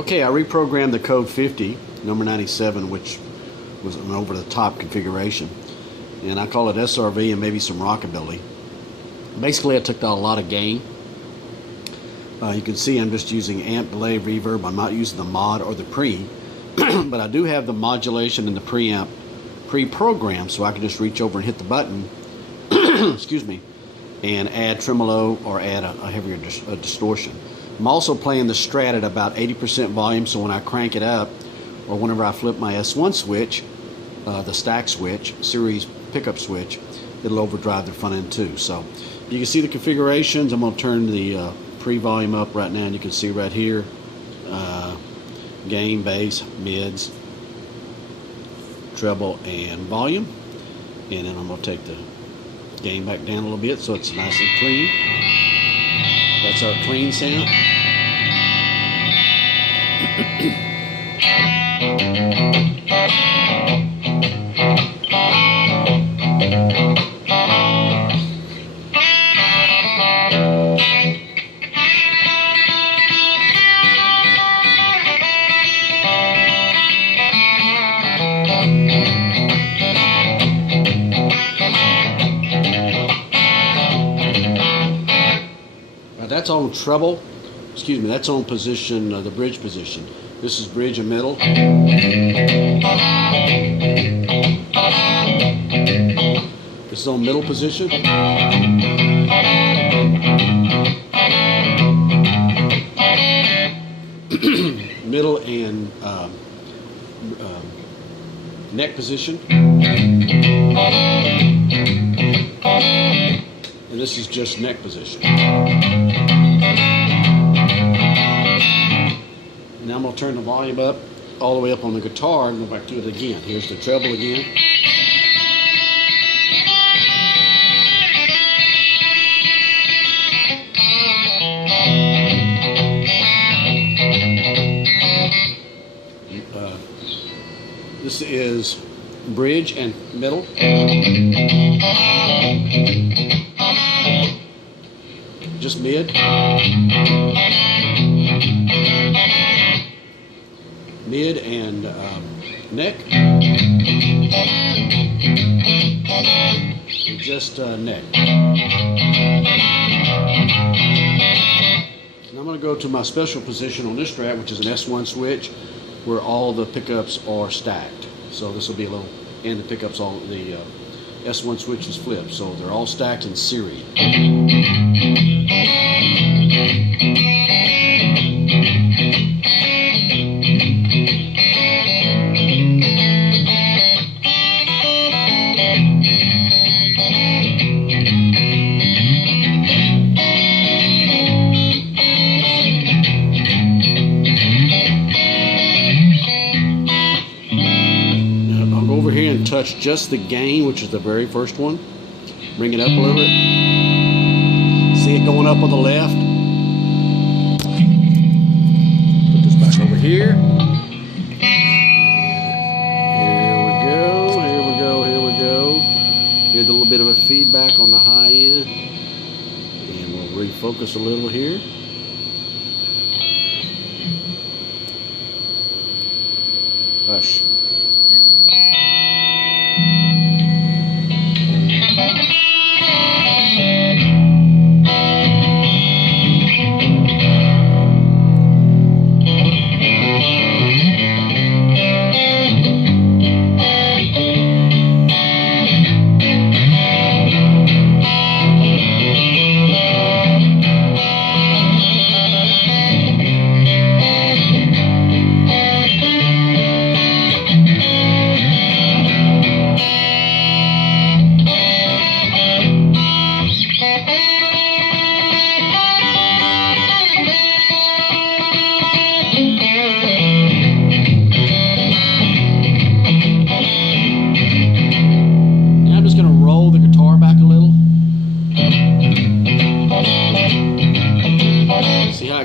Okay, I reprogrammed the code 50, number 97, which was an over-the-top configuration. And I call it SRV and maybe some rockabilly. Basically, I took out a lot of gain. You can see I'm just using amp, delay, reverb. I'm not using the mod or the pre. But I do have the modulation and the preamp pre-programmed, so I can just reach over and hit the button, excuse me, and add tremolo or add a heavier distortion. I'm also playing the Strat at about 80% volume, so when I crank it up, or whenever I flip my S1 switch, the stack switch, series pickup switch, it'll overdrive the front end too. So you can see the configurations. I'm going to turn the pre-volume up right now, and you can see right here, gain, bass, mids, treble, and volume. And then I'm going to take the gain back down a little bit so it's nice and clean. That's our clean sound. That's on treble, excuse me, that's on position, the bridge position. This is bridge and middle. This is on middle position. Middle and neck position. And this is just neck position. Now I'm going to turn the volume up all the way up on the guitar and go back to it again. Here's the treble again. This is bridge and middle. Just mid. Mid and neck. And just neck. And I'm going to go to my special position on this Strat, which is an S1 switch, where all the pickups are stacked. So this will be a little, and the pickups, all the S1 switch is flipped, so they're all stacked in series. Touch just the gain, which is the very first one. Bring it up a little bit. See it going up on the left. Put this back over here. Here we go. Here we go. Here we go. Here's a little bit of a feedback on the high end. And we'll refocus a little here. Hush.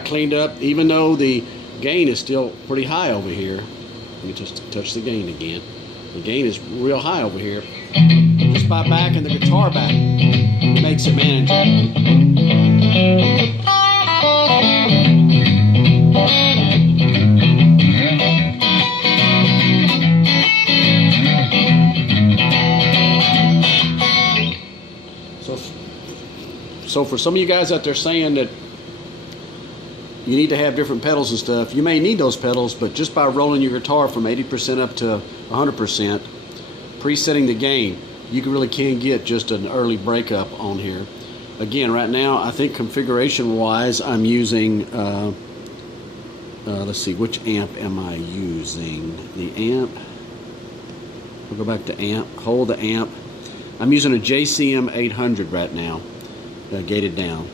Cleaned up, even though the gain is still pretty high over here. Let me just touch the gain again. The gain is real high over here. Just by backing the guitar back, it makes it manageable. So for some of you guys out there saying that you need to have different pedals and stuff, you may need those pedals, but just by rolling your guitar from 80% up to 100%, presetting the gain, you really can get just an early breakup on here. Again, right now, I think configuration-wise, I'm using, let's see, which amp am I using? The amp, we'll go back to amp, hold the amp. I'm using a JCM 800 right now, gated down.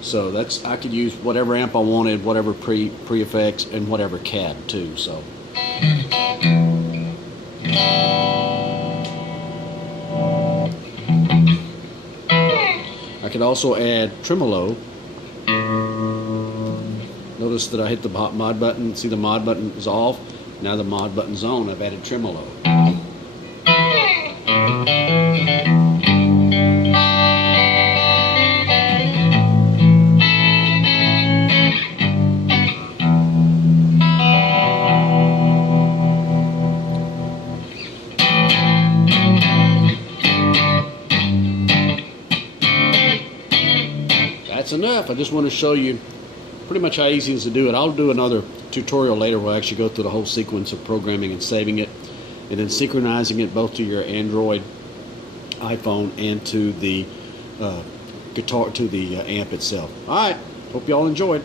So that's, I could use whatever amp I wanted, whatever pre-effects, and whatever CAD too, so. I could also add tremolo. Notice that I hit the mod button. See, the mod button is off. Now the mod button's on. I've added tremolo. That's enough. I just want to show you pretty much how easy it is to do it. I'll do another tutorial later where I actually go through the whole sequence of programming and saving it, and then synchronizing it both to your Android, iPhone, and to the guitar, to the amp itself. All right. Hope y'all enjoyed.